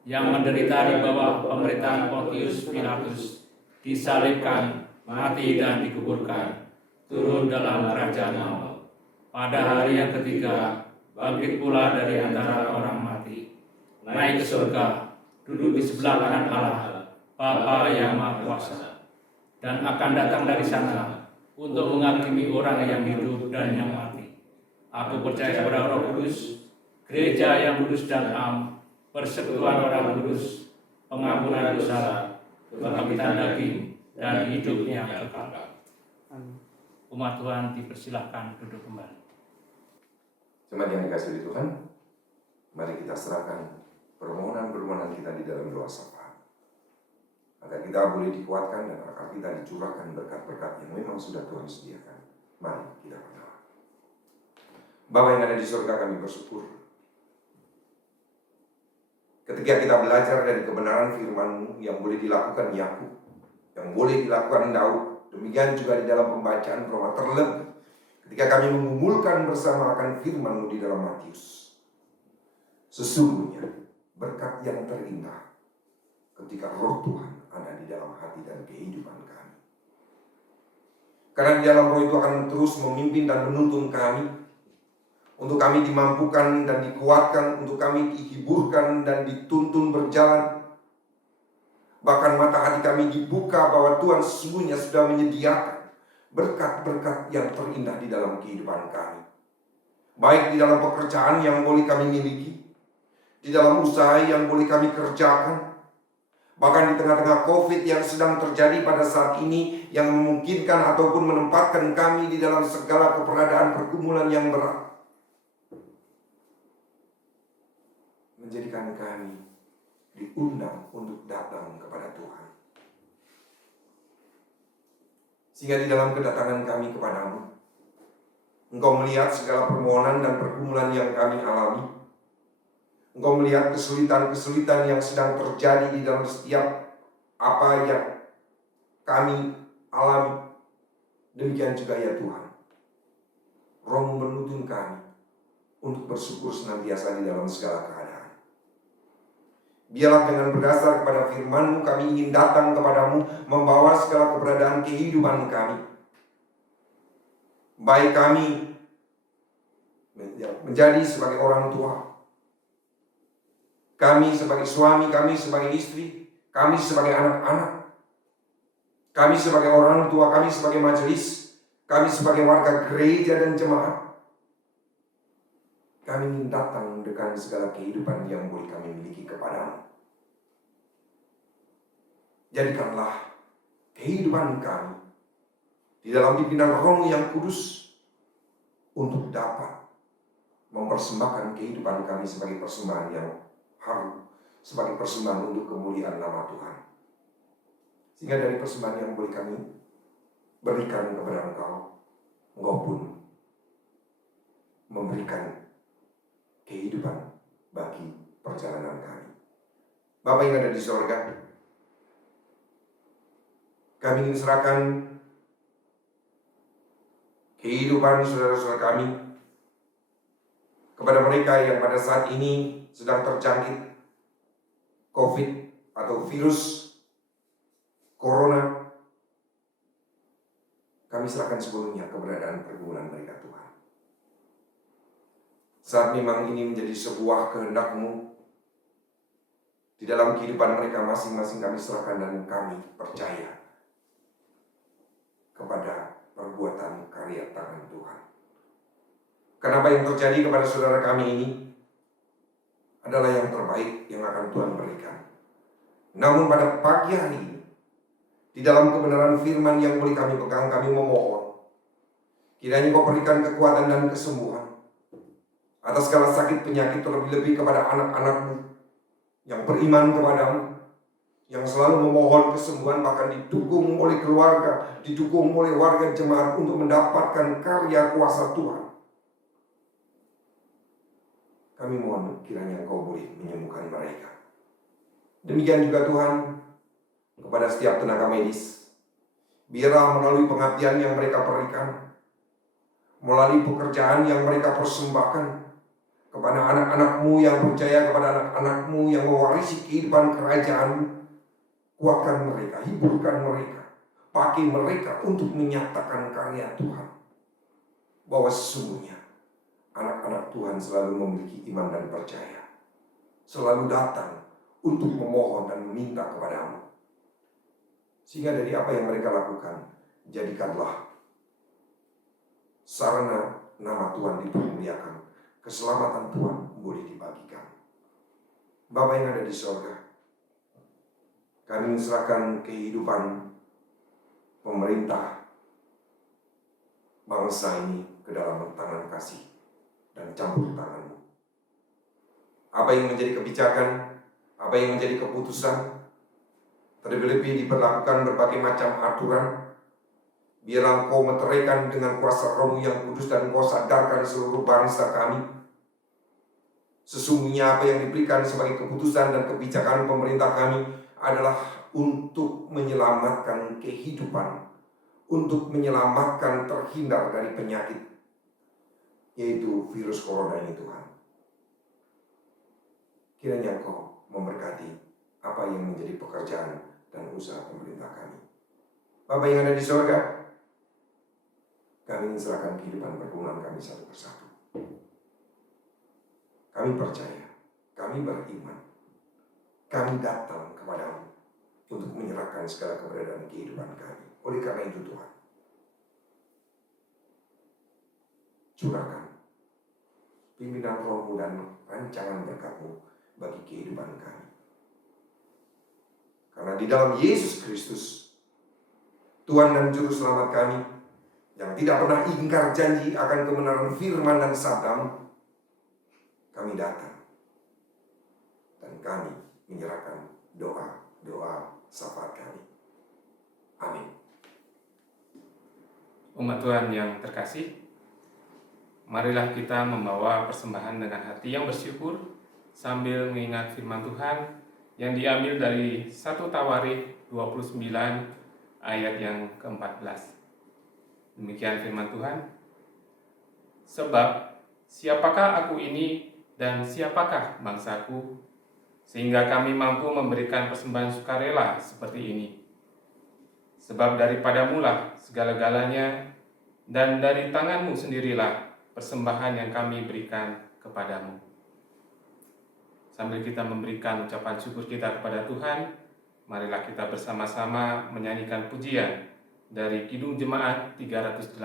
yang menderita di bawah pemerintahan Pontius Pilatus, disalibkan, mati dan dikuburkan, turun dalam kerajaan maut. Pada hari yang ketiga, bangkit pula dari antara orang mati, naik ke surga, duduk di sebelah kanan Allah, Bapa yang Maha Kuasa, dan akan datang dari sana untuk menghakimi orang yang hidup dan yang mati. Aku percaya kepada Roh Kudus, gereja yang kudus dan am, persekutuan orang kudus, pengampunan dosa, kebangkitan daging, dan hidup yang kekal. Umat Tuhan dipersilahkan duduk kembali. Jemaat yang dikasihi oleh Tuhan, mari kita serahkan permohonan-permohonan kita di dalam doa syafaat, agar kita boleh dikuatkan dan agar kita dicurahkan berkat-berkat yang memang sudah Tuhan sediakan. Mari kita berdoa. Bapa yang ada di surga, kami bersyukur ketika kita belajar dari kebenaran firman-Mu yang boleh dilakukan Yakub, yang boleh dilakukan Daud, demikian juga di dalam pembacaan Roma, terlebih ketika kami mengumpulkan bersama akan firman-Mu di dalam Matius. Sesungguhnya berkat yang terindah ketika Roh Tuhan ada di dalam hati dan kehidupan kami. Karena di dalam Roh itu akan terus memimpin dan menuntun kami, untuk kami dimampukan dan dikuatkan, untuk kami dihiburkan dan dituntun berjalan. Bahkan mata hati kami dibuka bahwa Tuhan sesungguhnya sudah menyediakan berkat-berkat yang terindah di dalam kehidupan kami. Baik di dalam pekerjaan yang boleh kami miliki, di dalam usaha yang boleh kami kerjakan, bahkan di tengah-tengah COVID yang sedang terjadi pada saat ini, yang memungkinkan ataupun menempatkan kami di dalam segala keberadaan pergumulan yang berat, menjadikan kami diundang untuk datang kepada Tuhan. Sehingga di dalam kedatangan kami kepadamu, Engkau melihat segala permohonan dan pergumulan yang kami alami. Engkau melihat kesulitan-kesulitan yang sedang terjadi di dalam setiap apa yang kami alami. Demikian juga ya Tuhan, Roh-Mu menuntun kami untuk bersyukur senantiasa di dalam segala keadaan. Biarlah dengan berdasar kepada firman-Mu kami ingin datang kepadamu, membawa segala keberadaan kehidupan kami. Baik kami menjadi sebagai orang tua, kami sebagai suami, kami sebagai istri, kami sebagai anak-anak, kami sebagai orang tua, kami sebagai majelis, kami sebagai warga gereja dan jemaat. Kami ingin datang dengan segala kehidupan yang boleh kami miliki kepadamu. Jadikanlah kehidupan kami di dalam pimpinan Roh yang kudus untuk dapat mempersembahkan kehidupan kami sebagai persembahan yang harum, sebagai persembahan untuk kemuliaan nama Tuhan. Sehingga dari persembahan yang boleh kami berikan kepada Engkau, Engkau pun memberikan kehidupan bagi perjalanan kami. Bapa yang ada di sorga, kami ingin serahkan kehidupan saudara-saudara kami kepada mereka yang pada saat ini sedang terjangkit COVID atau virus Corona. Kami serahkan sepenuhnya keberadaan pergumulan mereka, Tuhan. Saat memang ini menjadi sebuah kehendak-Mu di dalam kehidupan mereka masing-masing, kami serahkan dan kami percaya kepada perbuatan karya tangan Tuhan. Karena apa yang terjadi kepada saudara kami ini adalah yang terbaik yang akan Tuhan berikan. Namun pada pagi hari ini, di dalam kebenaran firman yang boleh kami pegang, kami memohon kiranya Kau berikan kekuatan dan kesembuhan atas segala sakit penyakit, terlebih-lebih kepada anak-anak-Mu yang beriman kepadamu, yang selalu memohon kesembuhan, bahkan didukung oleh keluarga, didukung oleh warga jemaat untuk mendapatkan karya kuasa Tuhan. Kami mohon kiranya Engkau boleh menyembuhkan mereka. Demikian juga Tuhan, kepada setiap tenaga medis, biarlah melalui pengabdian yang mereka berikan, melalui pekerjaan yang mereka persembahkan kepada anak-anak-Mu yang percaya, kepada anak-anak-Mu yang mewarisi kehidupan kerajaan-Mu, kuatkan mereka, hiburkan mereka, pakai mereka untuk menyatakan karya Tuhan, bahwa sesungguhnya anak-anak Tuhan selalu memiliki iman dan percaya, selalu datang untuk memohon dan meminta kepadamu. Sehingga dari apa yang mereka lakukan, jadikanlah sarana nama Tuhan dipermuliakan, keselamatan Tuhan boleh dibagikan. Bapa yang ada di sorga, kami serahkan kehidupan pemerintah bangsa ini ke dalam tangan kasih dan campur tangan-Mu. Apa yang menjadi kebijakan, apa yang menjadi keputusan, terlebih-lebih diberlakukan berbagai macam aturan, biarlah Engkau meteraikan dengan kuasa Roh-Mu yang kudus dan Engkau sadarkan seluruh bangsa kami. Sesungguhnya apa yang diberikan sebagai keputusan dan kebijakan pemerintah kami adalah untuk menyelamatkan kehidupan, untuk menyelamatkan terhindar dari penyakit, yaitu virus corona ini Tuhan. Kiranya Engkau memberkati apa yang menjadi pekerjaan dan usaha pemerintah kami. Bapa yang ada di surga, kami serahkan kehidupan perkebunan kami satu persatu. Kami percaya, kami beriman, kami datang kepadamu untuk menyerahkan segala keberadaan kehidupan kami. Oleh karena itu Tuhan, curahkan pimpinan Roh-Mu dan rancangan berkat-Mu bagi kehidupan kami. Karena di dalam Yesus Kristus, Tuhan dan Juru Selamat kami, yang tidak pernah ingkar janji akan kebenaran firman dan sabda-Mu, kami datang dan kami menyerahkan doa syafaat kami. Amin. Umat Tuhan yang terkasih, marilah kita membawa persembahan dengan hati yang bersyukur sambil mengingat firman Tuhan yang diambil dari 1 Tawarikh 29 ayat yang ke-14. Demikian firman Tuhan. Sebab siapakah aku ini dan siapakah bangsaku, sehingga kami mampu memberikan persembahan sukarela seperti ini. Sebab daripadamu-lah segala-galanya, dan dari tangan-Mu sendirilah persembahan yang kami berikan kepadamu. Sambil kita memberikan ucapan syukur kita kepada Tuhan, marilah kita bersama-sama menyanyikan pujian dari Kidung Jemaat 387,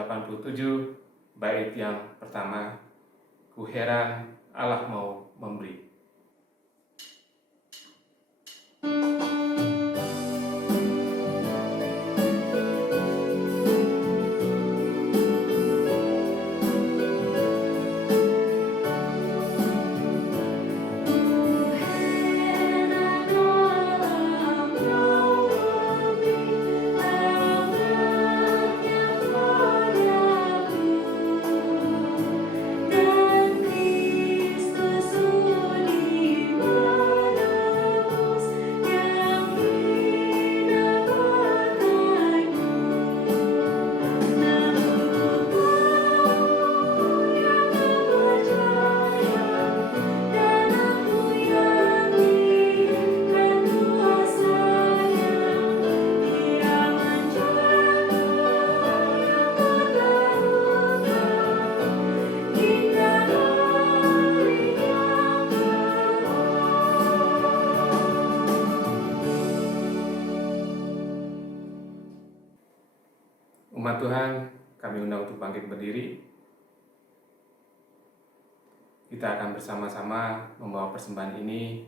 bait yang pertama, Ku heran Allah mau memberi. Umat Tuhan, kami undang untuk bangkit berdiri. Kita akan bersama-sama membawa persembahan ini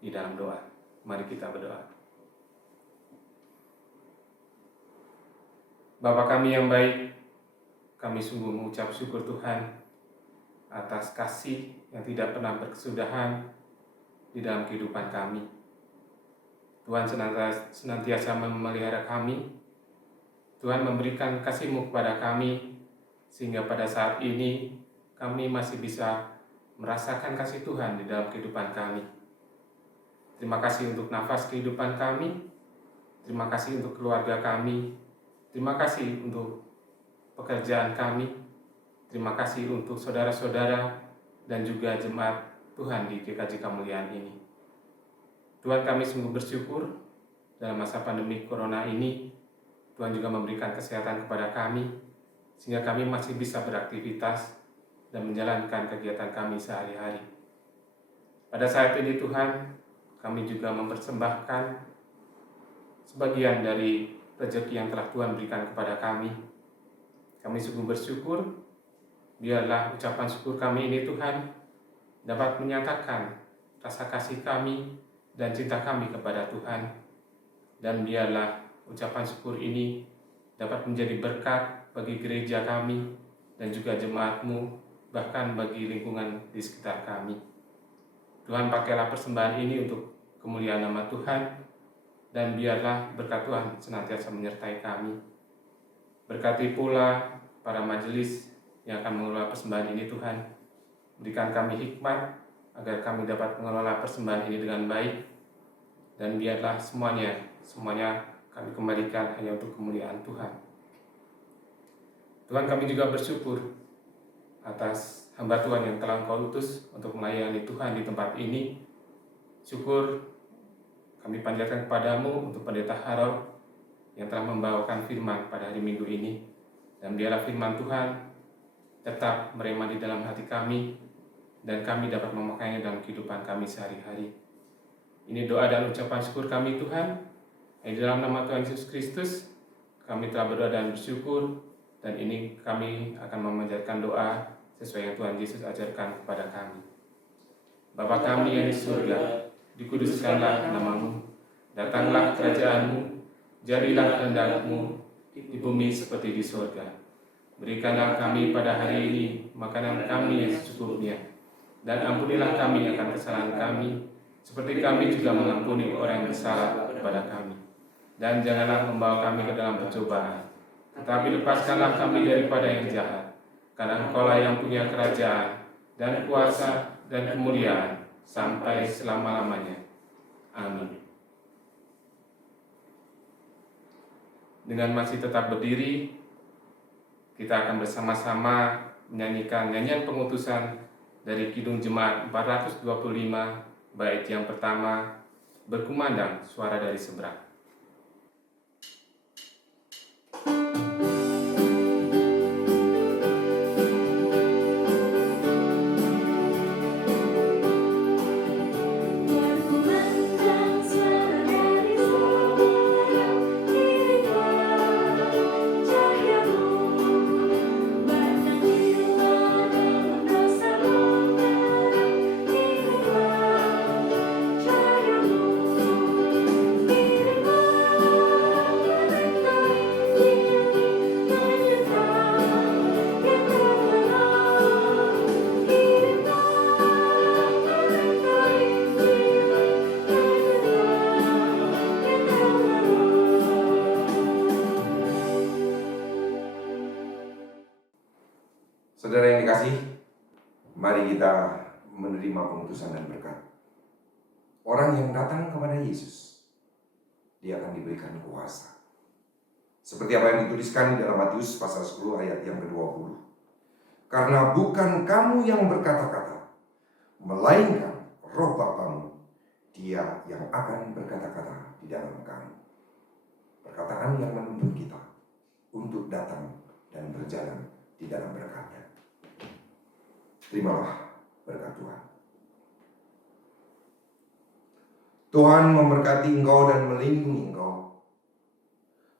di dalam doa. Mari kita berdoa. Bapa kami yang baik, kami sungguh mengucap syukur Tuhan atas kasih yang tidak pernah berkesudahan di dalam kehidupan kami. Tuhan senantiasa memelihara kami. Tuhan memberikan kasih-Mu kepada kami, sehingga pada saat ini kami masih bisa merasakan kasih Tuhan di dalam kehidupan kami. Terima kasih untuk nafas kehidupan kami. Terima kasih untuk keluarga kami. Terima kasih untuk pekerjaan kami. Terima kasih untuk saudara-saudara dan juga jemaat Tuhan di GKJ Kemuliaan ini. Tuhan, kami sungguh bersyukur dalam masa pandemi Corona ini, Tuhan juga memberikan kesehatan kepada kami, sehingga kami masih bisa beraktivitas dan menjalankan kegiatan kami sehari-hari. Pada saat ini Tuhan, kami juga mempersembahkan sebagian dari rezeki yang telah Tuhan berikan kepada kami. Kami sungguh bersyukur, biarlah ucapan syukur kami ini Tuhan dapat menyatakan rasa kasih kami dan cinta kami kepada Tuhan. Dan biarlah ucapan syukur ini dapat menjadi berkat bagi gereja kami dan juga jemaat-Mu, bahkan bagi lingkungan di sekitar kami. Tuhan, pakailah persembahan ini untuk kemuliaan nama Tuhan, dan biarlah berkat Tuhan senantiasa menyertai kami. Berkati pula para majelis yang akan mengelola persembahan ini Tuhan. Berikan kami hikmat agar kami dapat mengelola persembahan ini dengan baik. Dan biarlah semuanya kami kembalikan hanya untuk kemuliaan Tuhan. Tuhan, kami juga bersyukur atas hamba Tuhan yang telah Engkau utus untuk melayani Tuhan di tempat ini. Syukur kami panjatkan kepadamu untuk Pendeta Harold yang telah membawakan firman pada hari Minggu ini. Dan biarlah firman Tuhan tetap merema di dalam hati kami, dan kami dapat memakainya dalam kehidupan kami sehari-hari. Ini doa dan ucapan syukur kami Tuhan. Di dalam nama Tuhan Yesus Kristus, kami telah berdoa dan bersyukur, dan ini kami akan memanjatkan doa sesuai yang Tuhan Yesus ajarkan kepada kami. Bapa kami yang di surga, dikuduskanlah nama-Mu, datanglah kerajaan-Mu, jadilah kehendak-Mu di bumi seperti di surga. Berikanlah kami pada hari ini makanan kami yang secukupnya, dan ampunilah kami akan kesalahan kami, seperti kami juga mengampuni orang yang bersalah kepada kami. Dan janganlah membawa kami ke dalam percobaan, tetapi lepaskanlah kami daripada yang jahat, karena Engkau-lah yang punya kerajaan, dan kuasa, dan kemuliaan, sampai selama-lamanya. Amin. Dengan masih tetap berdiri, kita akan bersama-sama menyanyikan nyanyian pengutusan dari Kidung Jemaat 425, bait yang pertama, Berkumandang Suara dari Seberang. Saudara yang dikasih, mari kita menerima pengutusan dan berkat. Orang yang datang kepada Yesus, dia akan diberikan kuasa. Seperti apa yang dituliskan di dalam Matius pasal 10 ayat yang ke-20. Karena bukan kamu yang berkata-kata, melainkan Roh Bapamu, Dia yang akan berkata-kata di dalam kamu. Perkataan yang menuntun kita untuk datang dan berjalan di dalam berkat-Nya. Terimalah berkat Tuhan. Tuhan memberkati engkau dan melindungi engkau.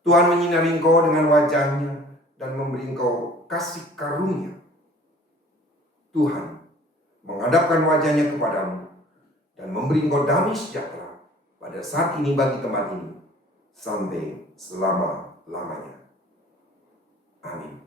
Tuhan menyinari engkau dengan wajah-Nya dan memberi engkau kasih karunia. Tuhan menghadapkan wajah-Nya kepadamu dan memberi engkau damai sejahtera pada saat ini bagi tempat ini sampai selama-lamanya. Amin.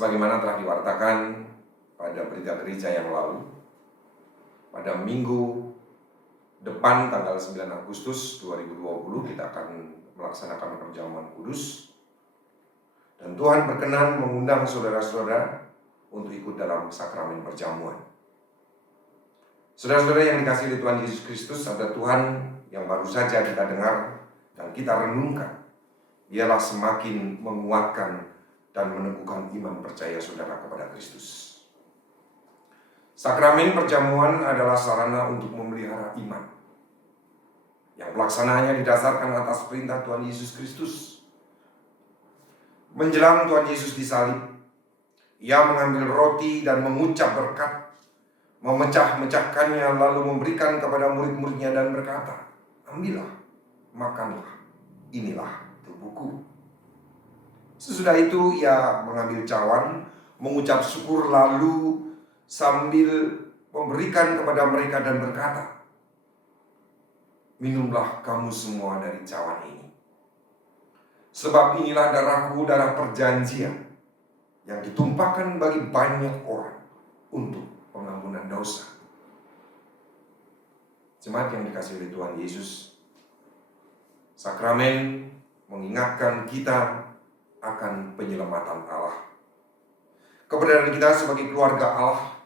Sebagaimana telah diwartakan pada berita gereja yang lalu, pada minggu depan tanggal 9 Agustus 2020 kita akan melaksanakan perjamuan kudus. Dan Tuhan berkenan mengundang saudara-saudara untuk ikut dalam sakramen perjamuan. Saudara-saudara yang dikasihi oleh Tuhan Yesus Kristus, sabda Tuhan yang baru saja kita dengar dan kita renungkan, biarlah semakin menguatkan dan meneguhkan iman percaya saudara kepada Kristus. Sakramen perjamuan adalah sarana untuk memelihara iman, yang pelaksanaannya didasarkan atas perintah Tuhan Yesus Kristus. Menjelang Tuhan Yesus disalib, Ia mengambil roti dan mengucap berkat, memecah-mecahkannya lalu memberikan kepada murid-muridnya dan berkata, "Ambillah, makanlah, inilah tubuhku." Sesudah itu Ia mengambil cawan, mengucap syukur lalu sambil memberikan kepada mereka dan berkata, "Minumlah kamu semua dari cawan ini. Sebab inilah darahku, darah perjanjian yang ditumpahkan bagi banyak orang untuk pengampunan dosa." Jemaat yang dikasihi oleh Tuhan Yesus, sakramen mengingatkan kita akan penyelamatan Allah, keberadaan kita sebagai keluarga Allah,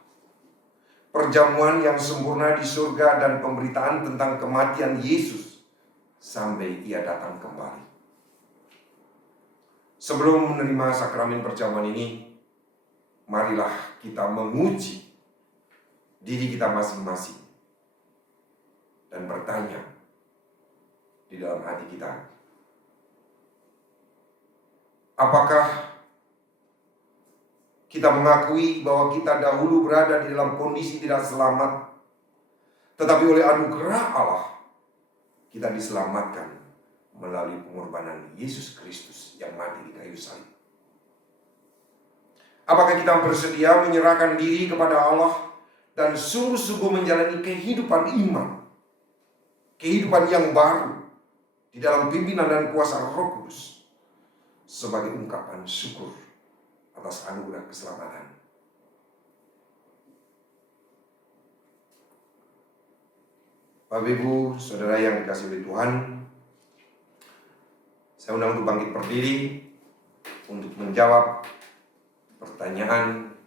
perjamuan yang sempurna di surga, dan pemberitaan tentang kematian Yesus sampai Ia datang kembali. Sebelum menerima sakramen perjamuan ini, marilah kita menguji diri kita masing-masing dan bertanya di dalam hati kita, apakah kita mengakui bahwa kita dahulu berada di dalam kondisi tidak selamat, tetapi oleh anugerah Allah kita diselamatkan melalui pengorbanan Yesus Kristus yang mati di kayu salib? Apakah kita bersedia menyerahkan diri kepada Allah dan sungguh-sungguh menjalani kehidupan iman, kehidupan yang baru di dalam pimpinan dan kuasa Roh Kudus sebagai ungkapan syukur atas anugerah keselamatan? Bapak Ibu, saudara yang dikasihi oleh Tuhan, saya undang untuk bangkit berdiri untuk menjawab pertanyaan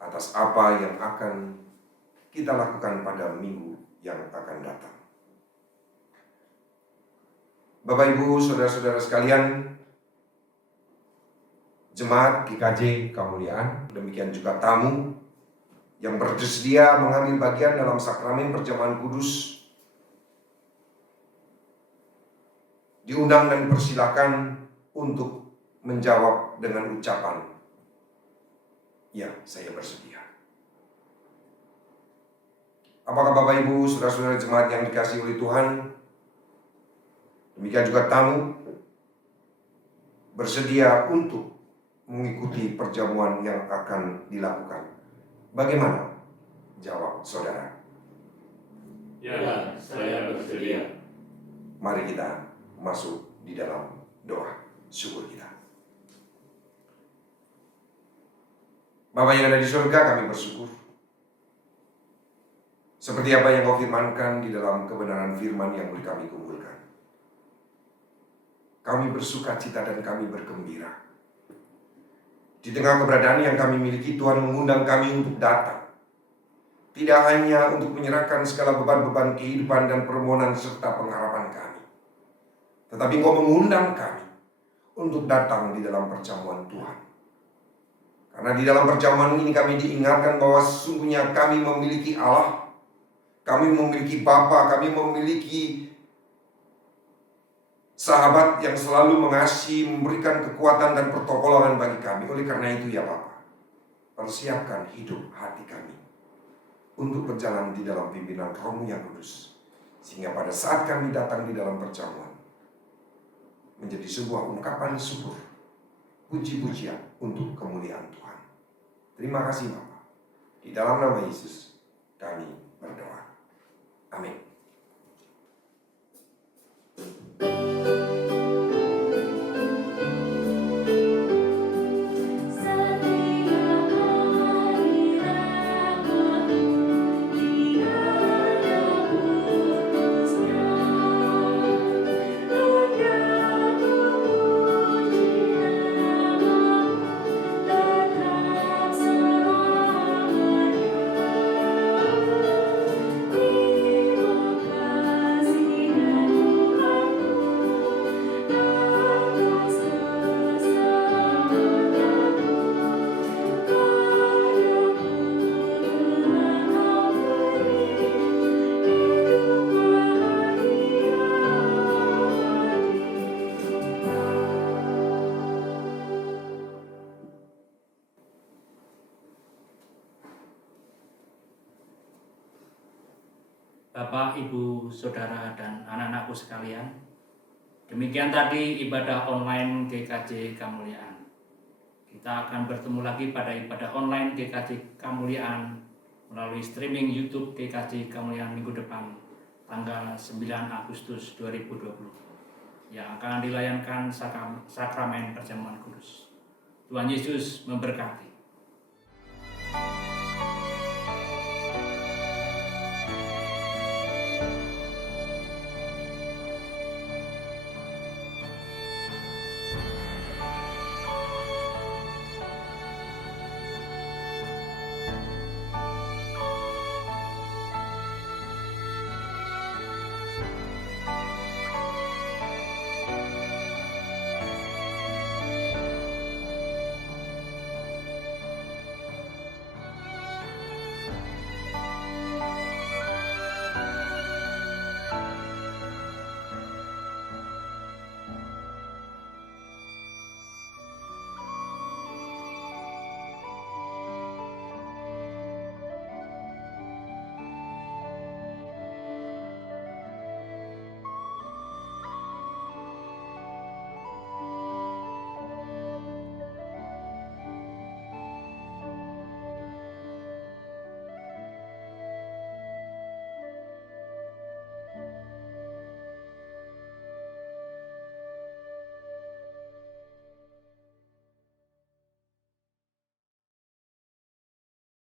atas apa yang akan kita lakukan pada minggu yang akan datang. Bapak Ibu, saudara-saudara sekalian, jemaat GKJ Kemuliaan, demikian juga tamu yang bersedia mengambil bagian dalam sakramen perjamuan kudus, diundang dan persilakan untuk menjawab dengan ucapan, "Ya, saya bersedia." Apakah Bapak Ibu, saudara-saudara jemaat yang dikasihi oleh Tuhan, demikian juga tamu, bersedia untuk mengikuti perjamuan yang akan dilakukan? Bagaimana jawab saudara? Ya, saya bersedia. Mari kita masuk di dalam doa syukur kita. Bapa yang ada di surga, kami bersyukur seperti apa yang Kau firmankan di dalam kebenaran firman yang boleh kami kumpulkan. Kami bersuka cita dan kami bergembira. Di tengah keberadaan yang kami miliki, Tuhan mengundang kami untuk datang. Tidak hanya untuk menyerahkan segala beban-beban kehidupan dan permohonan serta pengharapan kami, tetapi Engkau mengundang kami untuk datang di dalam perjamuan Tuhan. Karena di dalam perjamuan ini kami diingatkan bahwa sesungguhnya kami memiliki Allah, kami memiliki Bapa, kami memiliki sahabat yang selalu mengasihi, memberikan kekuatan dan pertolongan bagi kami. Oleh karena itu ya Bapa, persiapkan hidup hati kami untuk berjalan di dalam pimpinan Roh-Mu yang kudus, sehingga pada saat kami datang di dalam perjamuan menjadi sebuah ungkapan syukur, puji-pujian untuk kemuliaan Tuhan. Terima kasih Bapa. Di dalam nama Yesus kami berdoa. Amin. Setia Bapak, Ibu, Saudara, dan anak-anakku sekalian, demikian tadi ibadah online GKJ Kemuliaan. Kita akan bertemu lagi pada ibadah online GKJ Kemuliaan melalui streaming YouTube GKJ Kemuliaan minggu depan, tanggal 9 Agustus 2020, yang akan dilayankan sakramen perjamuan kudus. Tuhan Yesus memberkati.